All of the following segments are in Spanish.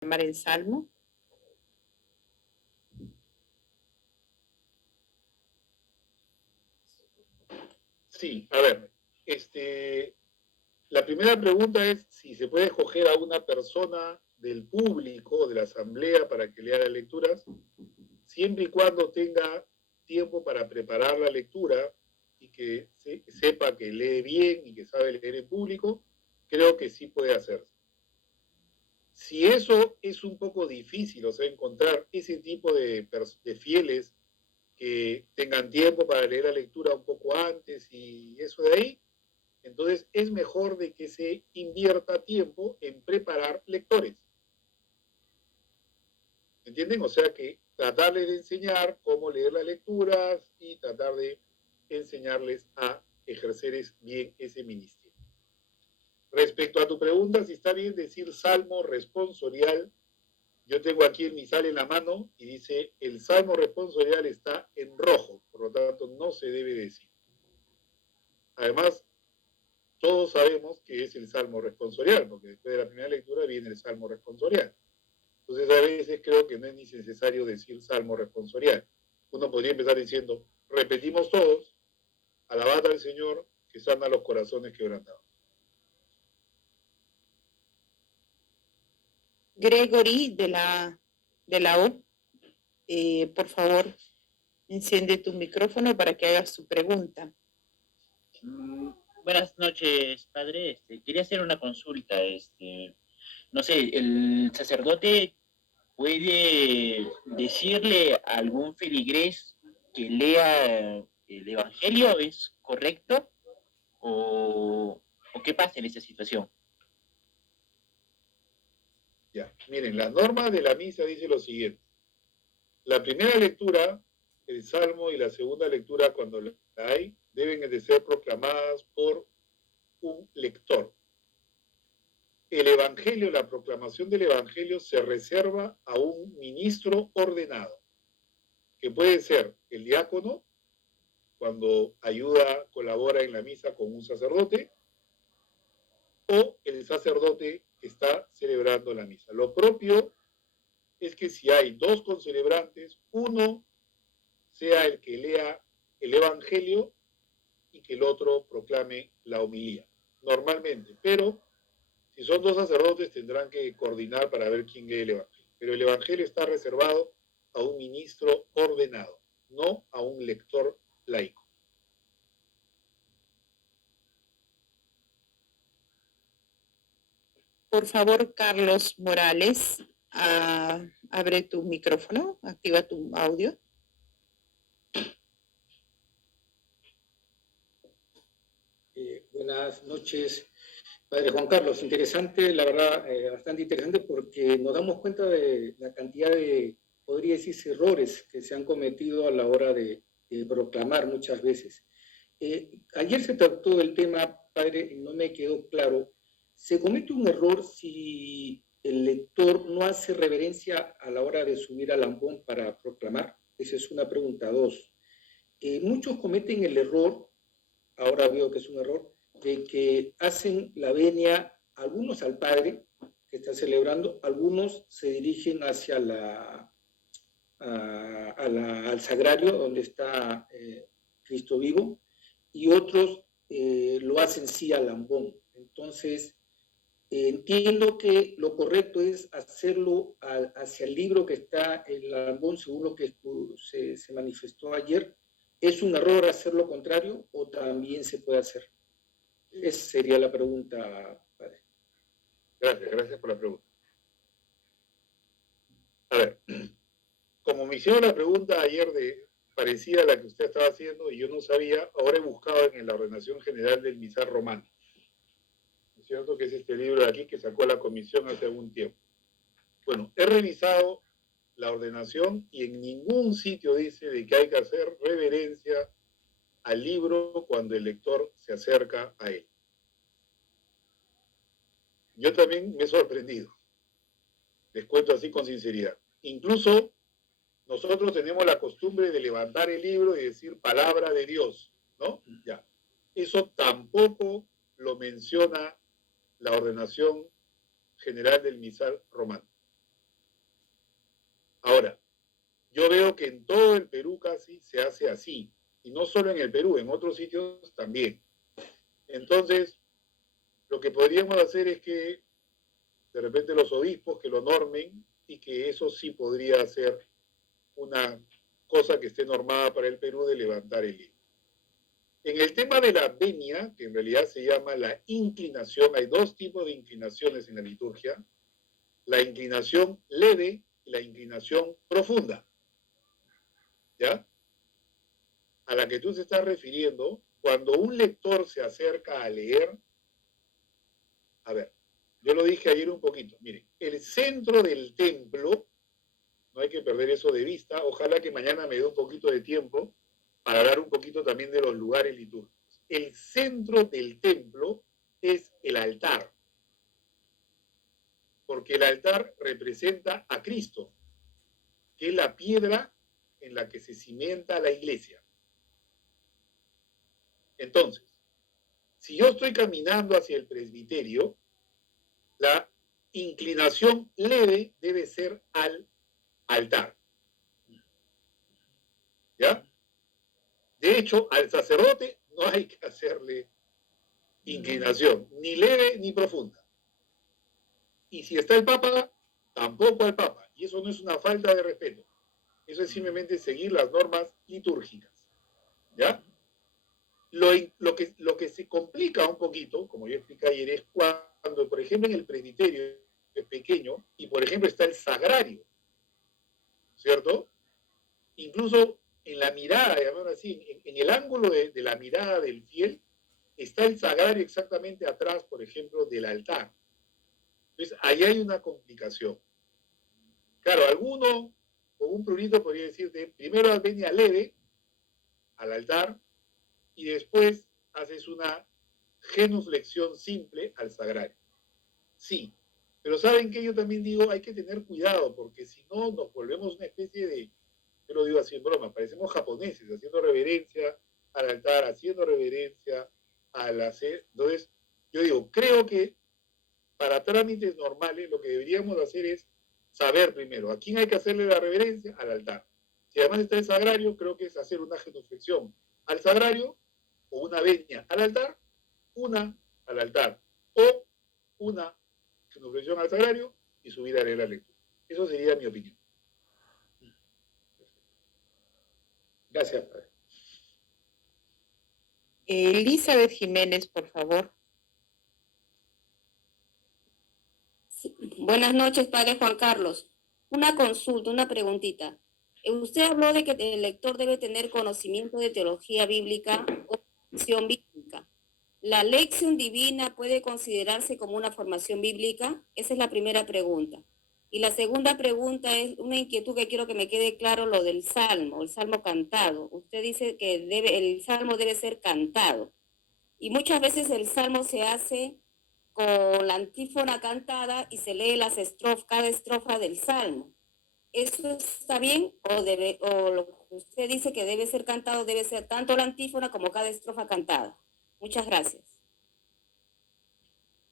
proclamar el Salmo? Sí, a ver, la primera pregunta es si se puede escoger a una persona del público, de la asamblea, para que lea las lecturas, siempre y cuando tenga tiempo para preparar la lectura y que sepa que lee bien y que sabe leer en público, creo que sí puede hacerse. Si eso es un poco difícil, o sea, encontrar ese tipo de fieles que tengan tiempo para leer la lectura un poco antes y eso de ahí, entonces es mejor de que se invierta tiempo en preparar lectores. ¿Entienden? O sea que tratarles de enseñar cómo leer las lecturas y tratar de enseñarles a ejercer bien ese ministerio. Respecto a tu pregunta, si está bien decir salmo responsorial, yo tengo aquí el misal en la mano y dice el salmo responsorial está en rojo, por lo tanto no se debe decir. Además, todos sabemos que es el salmo responsorial, porque después de la primera lectura viene el salmo responsorial. Entonces a veces creo que no es ni necesario decir salmo responsorial. Uno podría empezar diciendo, repetimos todos, alabad al Señor que sana los corazones quebrantados. Gregory de la U, por favor, enciende tu micrófono para que hagas su pregunta. Buenas noches, padre. Quería hacer una consulta. No sé, el sacerdote puede decirle a algún feligrés que lea el Evangelio, ¿es correcto? ¿O qué pasa en esa situación? Ya, miren, la norma de la misa dice lo siguiente. La primera lectura, el salmo, y la segunda lectura, cuando la hay, deben de ser proclamadas por un lector. El Evangelio, la proclamación del Evangelio se reserva a un ministro ordenado, que puede ser el diácono, cuando ayuda, colabora en la misa con un sacerdote, o el sacerdote que está celebrando la misa. Lo propio es que si hay dos concelebrantes, uno sea el que lea el Evangelio y que el otro proclame la homilía, normalmente. Pero si son dos sacerdotes tendrán que coordinar para ver quién lee el Evangelio. Pero el Evangelio está reservado a un ministro ordenado, no a un lector laico. Por favor, Carlos Morales, abre tu micrófono, activa tu audio. Buenas noches, Padre Juan Carlos. Interesante, la verdad, bastante interesante porque nos damos cuenta de la cantidad de, podría decirse, errores que se han cometido a la hora de proclamar muchas veces. Ayer se trató del tema, Padre, y no me quedó claro. ¿Se comete un error si el lector no hace reverencia a la hora de subir al ambón para proclamar? Esa es una pregunta. Dos, muchos cometen el error, ahora veo que es un error, de que hacen la venia, algunos al Padre que está celebrando, algunos se dirigen hacia al sagrario donde está Cristo vivo, y otros lo hacen sí al ambón. Entonces, entiendo que lo correcto es hacerlo hacia el libro que está en el ambón, según lo que se manifestó ayer. ¿Es un error hacer lo contrario o también se puede hacer? Esa sería la pregunta, padre. Gracias por la pregunta. A ver, como me hicieron la pregunta ayer parecida a la que usted estaba haciendo y yo no sabía, ahora he buscado en la ordenación general del misal romano. ¿No es cierto? Que es este libro de aquí que sacó la comisión hace algún tiempo. Bueno, he revisado la ordenación y en ningún sitio dice de que hay que hacer reverencia al libro cuando el lector se acerca a él. Yo también me he sorprendido, les cuento así con sinceridad. Incluso nosotros tenemos la costumbre de levantar el libro y decir palabra de Dios, ¿no? Ya. Eso tampoco lo menciona la ordenación general del misal romano. sí se hace así. Y no solo en el Perú, en otros sitios también. Entonces, lo que podríamos hacer es que de repente los obispos que lo normen y que eso sí podría ser una cosa que esté normada para el Perú de levantar el libro. En el tema de la venia, que en realidad se llama la inclinación, hay dos tipos de inclinaciones en la liturgia, la inclinación leve y la inclinación profunda. ¿Ya? A la que tú te estás refiriendo, cuando un lector se acerca a leer, a ver, yo lo dije ayer un poquito, miren, el centro del templo, no hay que perder eso de vista, ojalá que mañana me dé un poquito de tiempo para hablar un poquito también de los lugares litúrgicos. El centro del templo es el altar, porque el altar representa a Cristo, que es la piedra en la que se cimienta la iglesia. Entonces, si yo estoy caminando hacia el presbiterio, la inclinación leve debe ser al altar. ¿Ya? De hecho, al sacerdote no hay que hacerle inclinación, ni leve ni profunda. Y si está el Papa, tampoco al Papa. Y eso no es una falta de respeto. Eso es simplemente seguir las normas litúrgicas. ¿Ya? Lo que se complica un poquito, como yo expliqué ayer, es cuando, por ejemplo, en el presbiterio es pequeño y, por ejemplo, está el sagrario, ¿cierto? Incluso en la mirada, llamémoslo así, en el ángulo de la mirada del fiel, está el sagrario exactamente atrás, por ejemplo, del altar. Entonces, ahí hay una complicación. Claro, alguno con un prurito podría decirte, primero venia leve al altar y después haces una genuflexión simple al sagrario. Sí, pero ¿saben qué? Yo también digo, hay que tener cuidado, porque si no nos volvemos una especie de, yo lo digo así en broma, parecemos japoneses, haciendo reverencia al altar, haciendo reverencia al hacer. Entonces, yo digo, creo que para trámites normales lo que deberíamos hacer es saber primero a quién hay que hacerle la reverencia, al altar. Si además está el sagrario, creo que es hacer una genuflexión al sagrario o una venia al altar, una al altar o una genuflexión al sagrario y subir a leer la lectura. Eso sería mi opinión. Gracias, padre. Elizabeth Jiménez, por favor. Sí. Buenas noches, padre Juan Carlos. Una consulta, una preguntita. Usted habló de que el lector debe tener conocimiento de teología bíblica o formación bíblica. ¿La lección divina puede considerarse como una formación bíblica? Esa es la primera pregunta. Y la segunda pregunta es una inquietud que quiero que me quede claro, lo del salmo, el salmo cantado. Usted dice que el salmo debe ser cantado. Y muchas veces el salmo se hace con la antífona cantada y se lee cada estrofa del salmo. ¿Eso está bien o lo que usted dice que debe ser cantado debe ser tanto la antífona como cada estrofa cantada? Muchas gracias.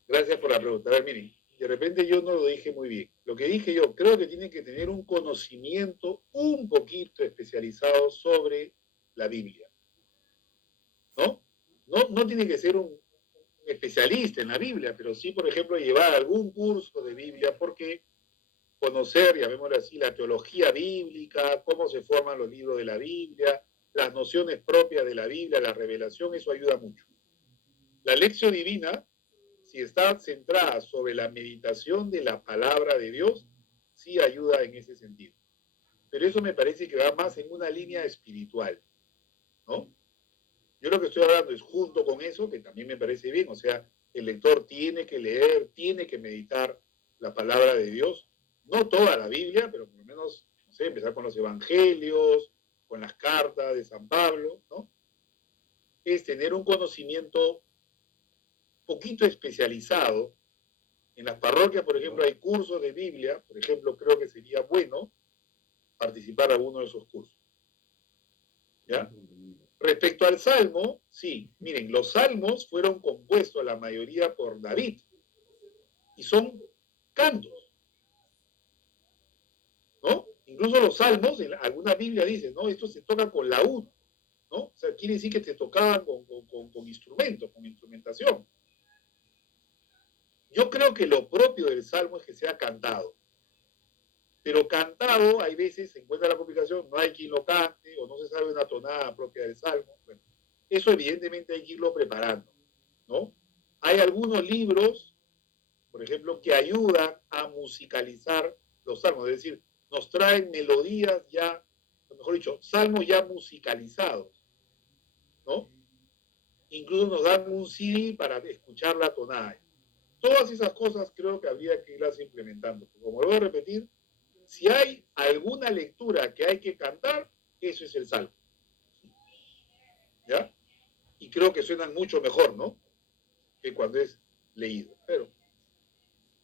Gracias por la pregunta. A ver, miren, de repente yo no lo dije muy bien. Lo que dije yo, creo que tienen que tener un conocimiento un poquito especializado sobre la Biblia. ¿No? No tiene que ser un especialista en la Biblia, pero sí, por ejemplo, llevar algún curso de Biblia, porque conocer, llamémoslo así, la teología bíblica, cómo se forman los libros de la Biblia, las nociones propias de la Biblia, la revelación, eso ayuda mucho. La lección divina, si está centrada sobre la meditación de la palabra de Dios, sí ayuda en ese sentido. Pero eso me parece que va más en una línea espiritual, ¿no? Yo lo que estoy hablando es junto con eso, que también me parece bien, o sea, el lector tiene que leer, tiene que meditar la palabra de Dios, no toda la Biblia, pero por lo menos, no sé, empezar con los evangelios, con las cartas de San Pablo, ¿no? Es tener un conocimiento poquito especializado. En las parroquias, por ejemplo, hay cursos de Biblia, por ejemplo, creo que sería bueno participar en alguno de esos cursos. ¿Ya? Respecto al Salmo, sí, miren, los Salmos fueron compuestos la mayoría por David y son cantos, ¿no? Incluso los salmos, en alguna Biblia dice, ¿no? Esto se toca con laúd, ¿no? O sea, quiere decir que se tocaban con instrumentos, con instrumentación. Yo creo que lo propio del salmo es que sea cantado. Pero cantado, hay veces se encuentra la complicación, no hay quien lo cante o no se sabe una tonada propia del salmo. Bueno, eso evidentemente hay que irlo preparando, ¿no? Hay algunos libros, por ejemplo, que ayudan a musicalizar los salmos, es decir, nos traen melodías ya, mejor dicho, salmos ya musicalizados, ¿no? Incluso nos dan un CD para escuchar la tonada. Todas esas cosas creo que habría que irlas implementando. Como lo voy a repetir, si hay alguna lectura que hay que cantar, eso es el salmo. ¿Ya? Y creo que suenan mucho mejor, ¿no? Que cuando es leído. Pero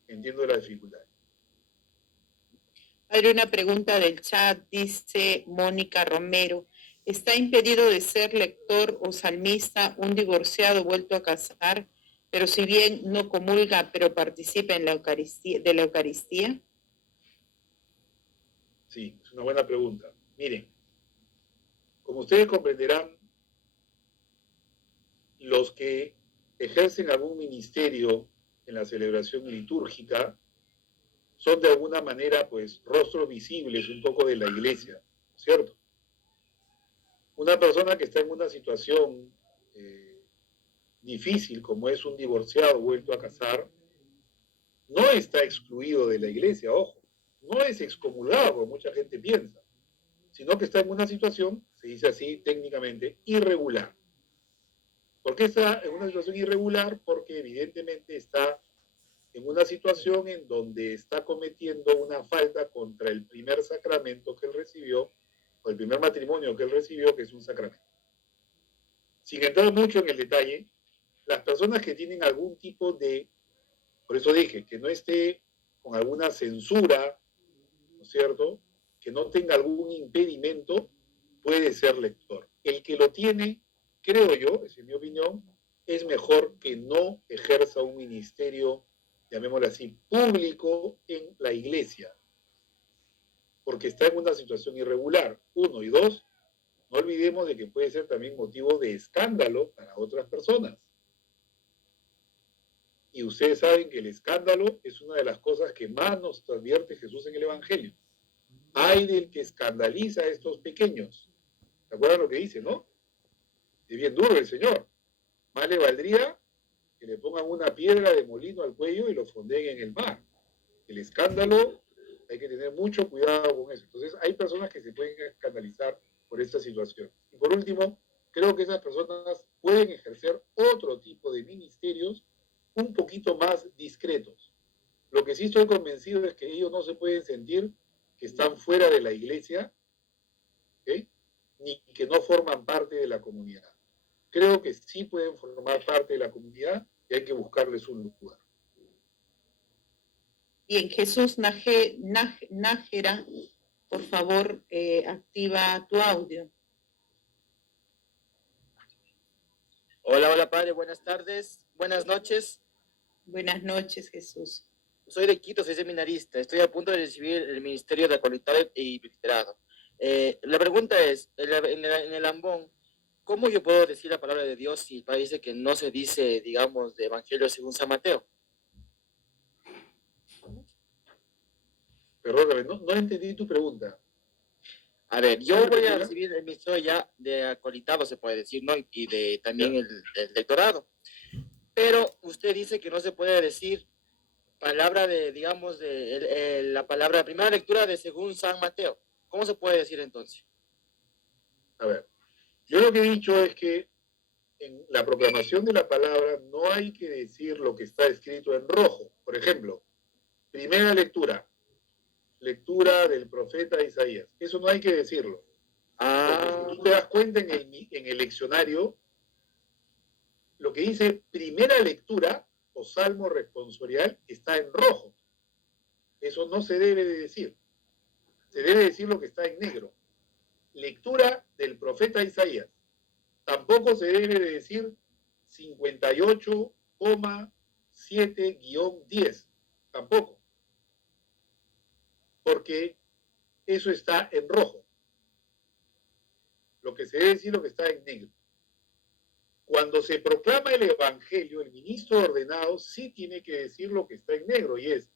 entiendo la dificultad. Hay una pregunta del chat, dice Mónica Romero. ¿Está impedido de ser lector o salmista un divorciado vuelto a casar, pero si bien no comulga, pero participa en la Eucaristía, de la Eucaristía? Sí, es una buena pregunta. Miren, como ustedes comprenderán, los que ejercen algún ministerio en la celebración litúrgica son de alguna manera, pues, rostros visibles un poco de la iglesia, ¿cierto? Una persona que está en una situación difícil, como es un divorciado vuelto a casar, no está excluido de la iglesia, ojo, no es excomulgado, como mucha gente piensa, sino que está en una situación, se dice así técnicamente, irregular. ¿Por qué está en una situación irregular? Porque evidentemente está en una situación en donde está cometiendo una falta contra el primer sacramento que él recibió, o el primer matrimonio que él recibió, que es un sacramento. Sin entrar mucho en el detalle, las personas que tienen algún tipo de, por eso dije, que no esté con alguna censura, ¿no es cierto?, que no tenga algún impedimento, puede ser lector. El que lo tiene, creo yo, es en mi opinión, es mejor que no ejerza un ministerio, llamémoslo así, público en la iglesia, porque está en una situación irregular, uno, y dos, no olvidemos de que puede ser también motivo de escándalo para otras personas. Y ustedes saben que el escándalo es una de las cosas que más nos advierte Jesús en el Evangelio. Ay del que escandaliza a estos pequeños. ¿Se acuerdan lo que dice, no? Es bien duro el Señor. Más le valdría que le pongan una piedra de molino al cuello y lo fondeen en el mar. El escándalo, hay que tener mucho cuidado con eso. Entonces, hay personas que se pueden escandalizar por esta situación. Y por último, creo que esas personas pueden ejercer otro tipo de ministerios un poquito más discretos. Lo que sí estoy convencido es que ellos no se pueden sentir que están fuera de la iglesia, ¿okay?, ni que no forman parte de la comunidad. Creo que sí pueden formar parte de la comunidad y hay que buscarles un lugar. Bien, Jesús Nájera, por favor, activa tu audio. Hola, padre, buenas tardes, buenas noches. Buenas noches, Jesús. Soy de Quito, soy seminarista, estoy a punto de recibir el ministerio de acolitado y presbiterado. La pregunta es, en el ambón, ¿cómo yo puedo decir la palabra de Dios si el padre dice que no se dice, digamos, de Evangelio según San Mateo? Perdóname, no entendí tu pregunta. A ver, yo voy a recibir el ministerio ya de acolitado, se puede decir, ¿no? Y de también el lectorado. Pero usted dice que no se puede decir palabra de, digamos, la palabra, la primera lectura de según San Mateo. ¿Cómo se puede decir entonces? A ver, yo lo que he dicho es que en la proclamación de la palabra no hay que decir lo que está escrito en rojo. Por ejemplo, primera lectura, lectura del profeta Isaías. Eso no hay que decirlo. Porque si tú te das cuenta en el leccionario, lo que dice primera lectura o salmo responsorial está en rojo. Eso no se debe de decir. Se debe decir lo que está en negro. Lectura del profeta Isaías. Tampoco se debe de decir 58,7-10. Tampoco. Porque eso está en rojo. Lo que se debe decir lo que está en negro. Cuando se proclama el Evangelio, el ministro ordenado sí tiene que decir lo que está en negro, y es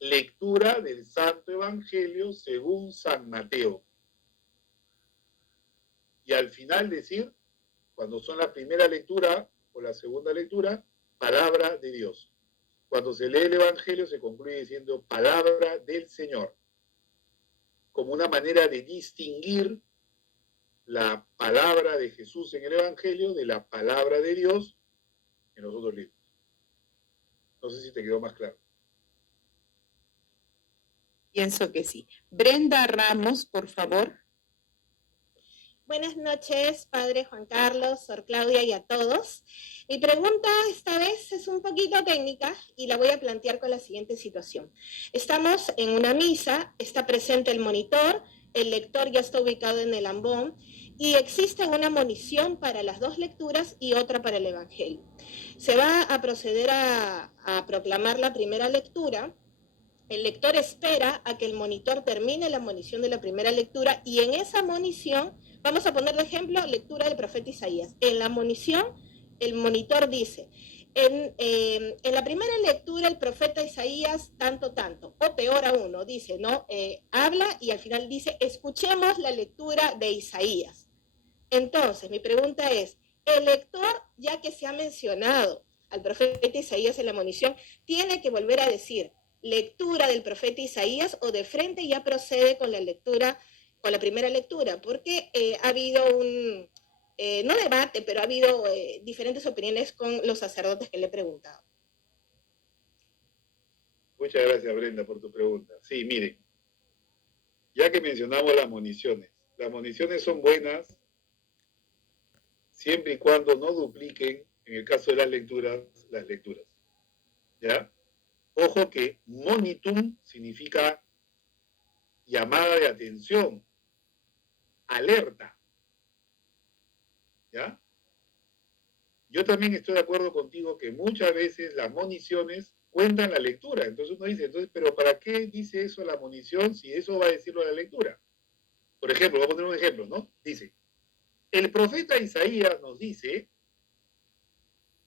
lectura del Santo Evangelio según San Mateo. Y al final decir, cuando son la primera lectura o la segunda lectura, palabra de Dios. Cuando se lee el Evangelio se concluye diciendo palabra del Señor, como una manera de distinguir la palabra de Jesús en el Evangelio de la palabra de Dios en los otros libros. No sé si te quedó más claro. Pienso que sí. Brenda Ramos, por favor. Buenas noches, Padre Juan Carlos, Sor Claudia y a todos. Mi pregunta esta vez es un poquito técnica y la voy a plantear con la siguiente situación. Estamos en una misa, está presente el monitor, el lector ya está ubicado en el ambón y existe una monición para las dos lecturas y otra para el Evangelio. Se va a proceder a proclamar la primera lectura. El lector espera a que el monitor termine la monición de la primera lectura y en esa monición, vamos a poner de ejemplo, lectura del profeta Isaías. En la monición, el monitor dice, en la primera lectura el profeta Isaías tanto, o peor aún, ¿no? Dice, ¿no? Habla y al final dice, escuchemos la lectura de Isaías. Entonces, mi pregunta es, el lector, ya que se ha mencionado al profeta Isaías en la monición, tiene que volver a decir, lectura del profeta Isaías o de frente ya procede con la lectura, con la primera lectura, porque ha habido un, no debate, pero ha habido diferentes opiniones con los sacerdotes que le he preguntado. Muchas gracias, Brenda, por tu pregunta. Sí, miren, ya que mencionamos las municiones son buenas siempre y cuando no dupliquen, en el caso de las lecturas, ¿ya? Ojo que monitum significa llamada de atención, alerta, ¿ya? Yo también estoy de acuerdo contigo que muchas veces las moniciones cuentan la lectura. Entonces uno dice, pero ¿para qué dice eso la monición si eso va a decirlo la lectura? Por ejemplo, voy a poner un ejemplo, ¿no? Dice, el profeta Isaías nos dice,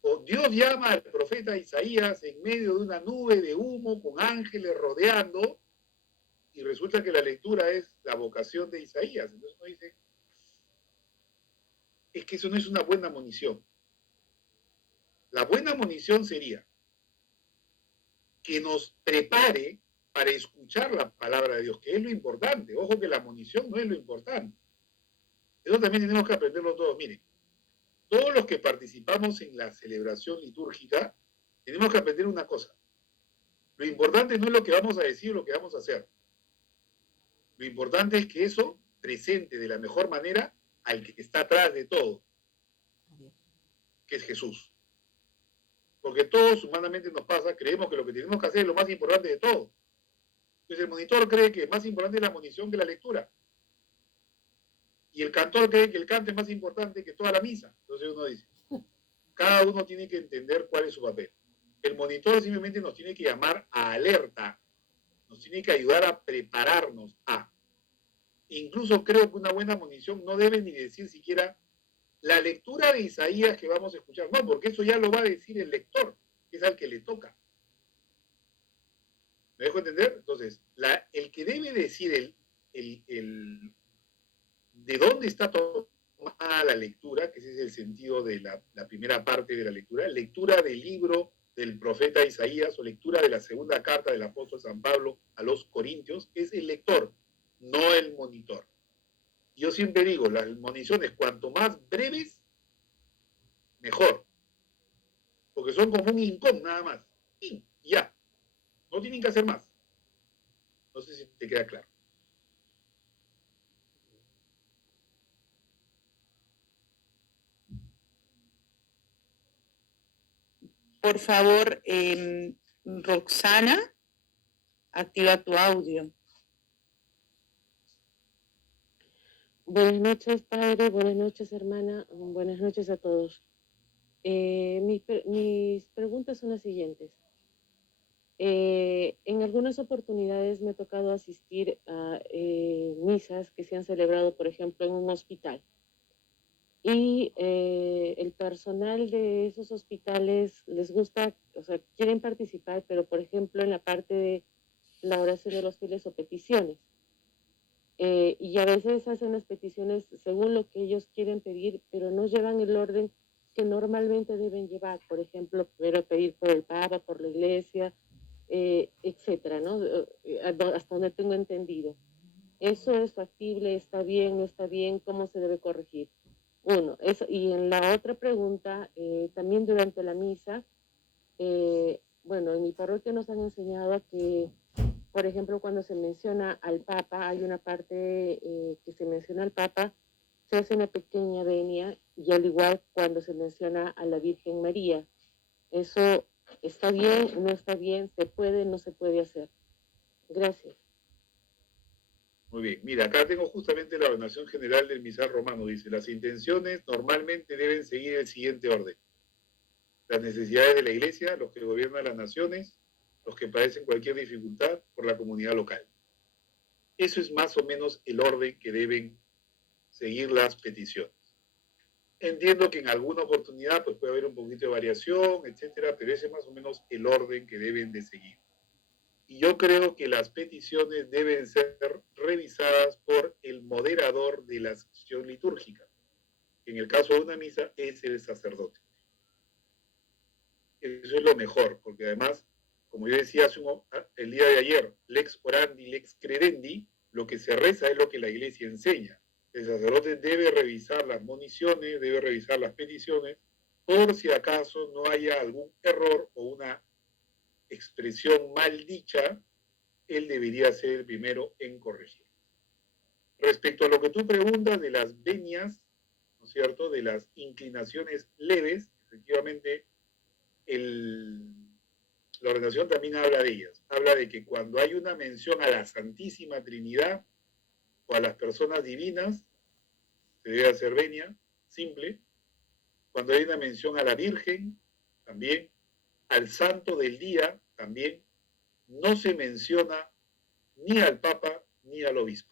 o Dios llama al profeta Isaías en medio de una nube de humo con ángeles rodeando, y resulta que la lectura es la vocación de Isaías. Entonces uno dice, es que eso no es una buena monición. La buena monición sería que nos prepare para escuchar la palabra de Dios, que es lo importante. Ojo que la monición no es lo importante. Eso también tenemos que aprenderlo todos. Miren, todos los que participamos en la celebración litúrgica, tenemos que aprender una cosa. Lo importante no es lo que vamos a decir o lo que vamos a hacer. Lo importante es que eso presente de la mejor manera al que está atrás de todo, que es Jesús. Porque todos humanamente nos pasa, creemos que lo que tenemos que hacer es lo más importante de todo. Entonces el monitor cree que más importante es la monición que la lectura. Y el cantor cree que el canto es más importante que toda la misa. Entonces uno dice, cada uno tiene que entender cuál es su papel. El monitor simplemente nos tiene que llamar a alerta, nos tiene que ayudar a prepararnos a. Incluso creo que una buena monición no debe ni decir siquiera la lectura de Isaías que vamos a escuchar. No, porque eso ya lo va a decir el lector, que es al que le toca. ¿Me dejo entender? Entonces, el que debe decir de dónde está tomada la lectura, que ese es el sentido de la primera parte de la lectura del libro del profeta Isaías o lectura de la segunda carta del apóstol San Pablo a los Corintios, es el lector, no el monitor. Yo siempre digo, las moniciones cuanto más breves, mejor. Porque son como un incón nada más. Y ya. No tienen que hacer más. No sé si te queda claro. Por favor, Roxana, activa tu audio. Buenas noches, padre. Buenas noches, hermana. Buenas noches a todos. Mis preguntas son las siguientes. En algunas oportunidades me ha tocado asistir a misas que se han celebrado, por ejemplo, en un hospital. Y el personal de esos hospitales les gusta, o sea, quieren participar, pero por ejemplo en la parte de la oración de los fieles o peticiones. Y a veces hacen las peticiones según lo que ellos quieren pedir, pero no llevan el orden que normalmente deben llevar. Por ejemplo, primero pedir por el Papa, por la Iglesia, etcétera, ¿no? Hasta donde tengo entendido. ¿Eso es factible? ¿Está bien? ¿No está bien? ¿Cómo se debe corregir? Uno, eso, y en la otra pregunta, también durante la misa, bueno, en mi parroquia nos han enseñado a que, por ejemplo, cuando se menciona al Papa, hay una parte que se menciona al Papa, se hace una pequeña venia, y al igual cuando se menciona a la Virgen María. ¿Eso está bien? ¿No está bien? ¿Se puede? ¿No se puede hacer? Gracias. Muy bien, mira, acá tengo justamente la ordenación general del misal romano. Dice, las intenciones normalmente deben seguir el siguiente orden. Las necesidades de la iglesia, los que gobiernan las naciones, los que padecen cualquier dificultad por la comunidad local. Eso es más o menos el orden que deben seguir las peticiones. Entiendo que en alguna oportunidad pues, puede haber un poquito de variación, etcétera, pero ese es más o menos el orden que deben de seguir. Y yo creo que las peticiones deben ser revisadas por el moderador de la sesión litúrgica. En el caso de una misa es el sacerdote. Eso es lo mejor, porque además, como yo decía el día de ayer, lex orandi, lex credendi, lo que se reza es lo que la iglesia enseña. El sacerdote debe revisar las moniciones, debe revisar las peticiones, por si acaso no haya algún error o una expresión mal dicha, él debería ser el primero en corregir. Respecto a lo que tú preguntas de las venias, ¿no es cierto?, de las inclinaciones leves, efectivamente, la ordenación también habla de ellas. Habla de que cuando hay una mención a la Santísima Trinidad o a las personas divinas, se debe hacer venia, simple. Cuando hay una mención a la Virgen, también. Al Santo del Día, también. No se menciona ni al Papa ni al Obispo.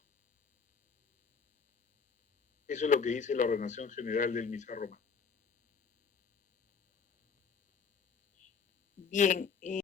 Eso es lo que dice la ordenación general del misal romano. Bien.